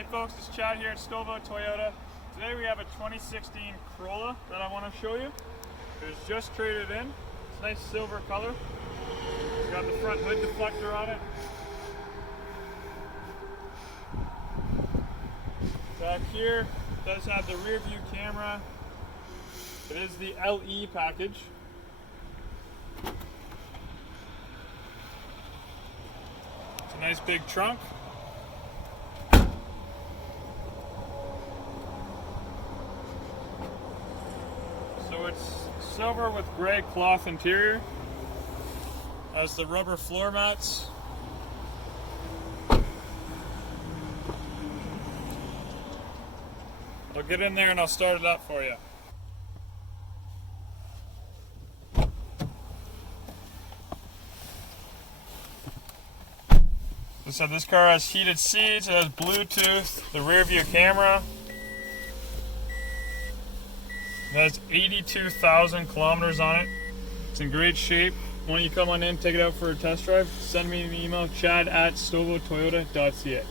Hey folks, it's Chad here at Stouffville Toyota. Today we have a 2016 Corolla that I want to show you. It was just traded in. It's a nice silver color. It's got the front hood deflector on it. Back here, it does have the rear view camera. It is the LE package. It's a nice big trunk. So it's silver with gray cloth interior. Has the rubber floor mats. I'll get in there and I'll start it up for you. So this car has heated seats, it has Bluetooth, the rear view camera. It has 82,000 kilometers on it. It's in great shape. Why don't you come on in, take it out for a test drive, send me an email, chad@stouffvilletoyota.ca.